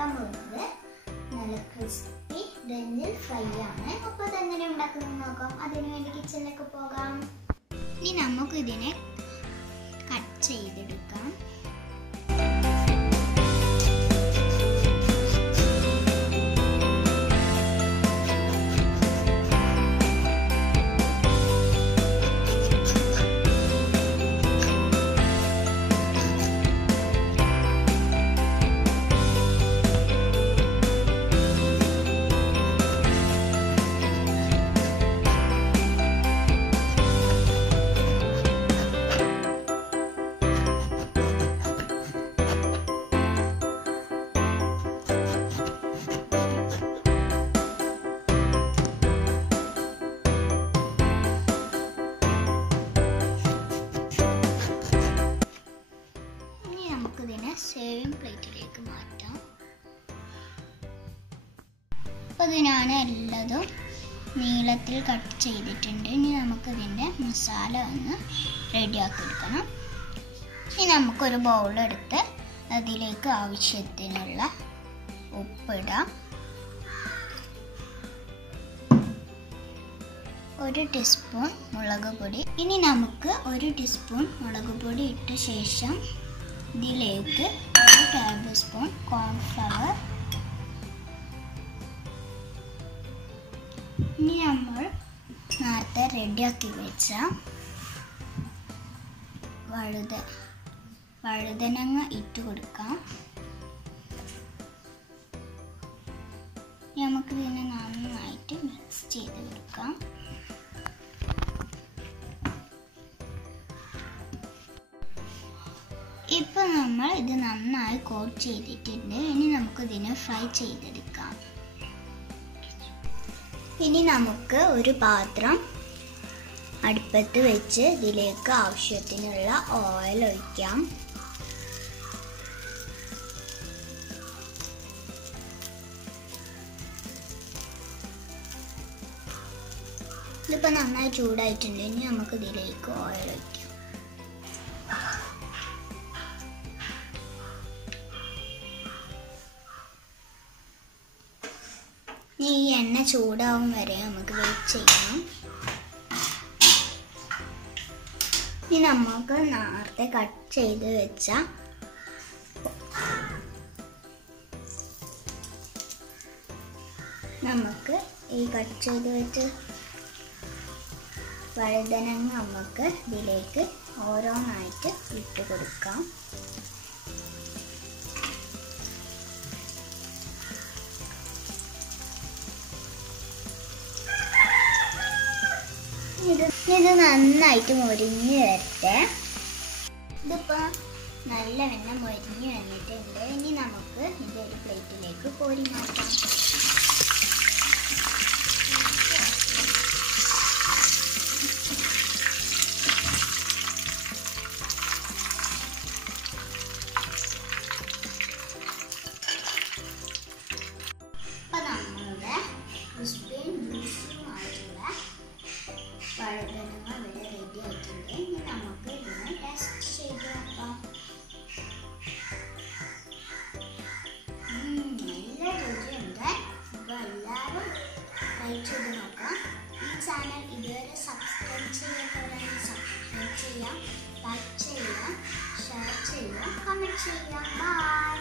ഉണ്ടാക്കാൻ പോകുന്നത് നല്ല ക്രിസ്പി ബ്രിഞ്ചൽ ഫ്രൈ ആണ്. അപ്പോൾ അതെങ്ങനെ ഉണ്ടാക്കുന്നത് നോക്കാം. അതിനുവേണ്ടി കിച്ചണിലേക്ക് പോകാം. ഇനി നമുക്ക് ഇതിനെ കട്ട് ചെയ്തെടുക്കാം. സേവിങ് പ്ലേറ്റിലേക്ക് മാറ്റാം. അപ്പോൾ ഇത് ഞാൻ എല്ലാതും നീളത്തിൽ കട്ട് ചെയ്തിട്ടുണ്ട്. ഇനി നമുക്കിതിൻ്റെ മസാല ഒന്ന് റെഡിയാക്കി എടുക്കണം. ഇനി നമുക്കൊരു ബൗളെടുത്ത് അതിലേക്ക് ആവശ്യത്തിനുള്ള ഉപ്പിടാം. 1 ടീസ്പൂൺ മുളക് പൊടി. ഇനി നമുക്ക് 1 ടീസ്പൂൺ മുളക് പൊടി ഇട്ട ശേഷം ഇതിലേക്ക് 1 ടേബിൾ സ്പൂൺ കോൺഫ്ലവർ. ഇനി നമ്മൾ നേരത്തെ റെഡിയാക്കി വെച്ച വഴുതനങ്ങ ഇട്ട് കൊടുക്കാം. നമുക്ക് ഇതിനെ നന്നായിട്ട് മിക്സ് ചെയ്ത് കൊടുക്കാം. ഇപ്പോൾ നമ്മൾ ഇത് നന്നായി കോട്ട് ചെയ്തിട്ടുണ്ട്. ഇനി നമുക്കിതിനെ ഫ്രൈ ചെയ്തെടുക്കാം. ഇനി നമുക്ക് ഒരു പാത്രം അടുപ്പത്ത് വെച്ച് ഇതിലേക്ക് ആവശ്യത്തിനുള്ള ഓയിൽ ഒഴിക്കാം. ഇതിപ്പോൾ നന്നായി ചൂടായിട്ടുണ്ട്. ഇനി നമുക്ക് ഇതിലേക്ക് ഓയിൽ ഒഴിക്കാം. ഈ എണ്ണ ചൂടാവും വരെ നമുക്ക് വെയിറ്റ് ചെയ്യാം. ഇനി നമുക്ക് നേരത്തെ കട്ട് ചെയ്ത് വെച്ച വഴുതനങ്ങ നമുക്ക് ഇതിലേക്ക് ഓരോന്നായിട്ട് ഇട്ട് കൊടുക്കാം. ഇത് നന്നായിട്ട് മൊരിഞ്ഞ് വരട്ടെ. ഇതിപ്പോൾ നല്ല വെണ്ണ മൊരിഞ്ഞ് വന്നിട്ടുണ്ട്. ഇനി നമുക്ക് ഇതൊരു പ്ലേറ്റിലേക്ക് കോരി മാറ്റാം. അപ്പോൾ നമ്മളുടെ ക്രിസ്പിയും ജ്യൂസുമായിട്ടുള്ള വഴുതനങ്ങ ഇവിടെ റെഡി ആയിട്ടുണ്ട്. ഇനി നമുക്ക് ഇതിനെ ടെസ്റ്റ് ചെയ്ത് നോക്കാം. നല്ല രുചിയുണ്ട്. അപ്പോൾ എല്ലാവരും ട്രൈ ചെയ്ത് നോക്കാം. ഈ ചാനൽ ഇതുവരെ സബ്സ്ക്രൈബ് ചെയ്യാത്തവരാണ് സബ്സ്ക്രൈബ് ചെയ്യാം, ലൈക്ക് ചെയ്യുക, ഷെയർ ചെയ്യുക, കമൻറ്റ് ചെയ്യുക. ബൈ.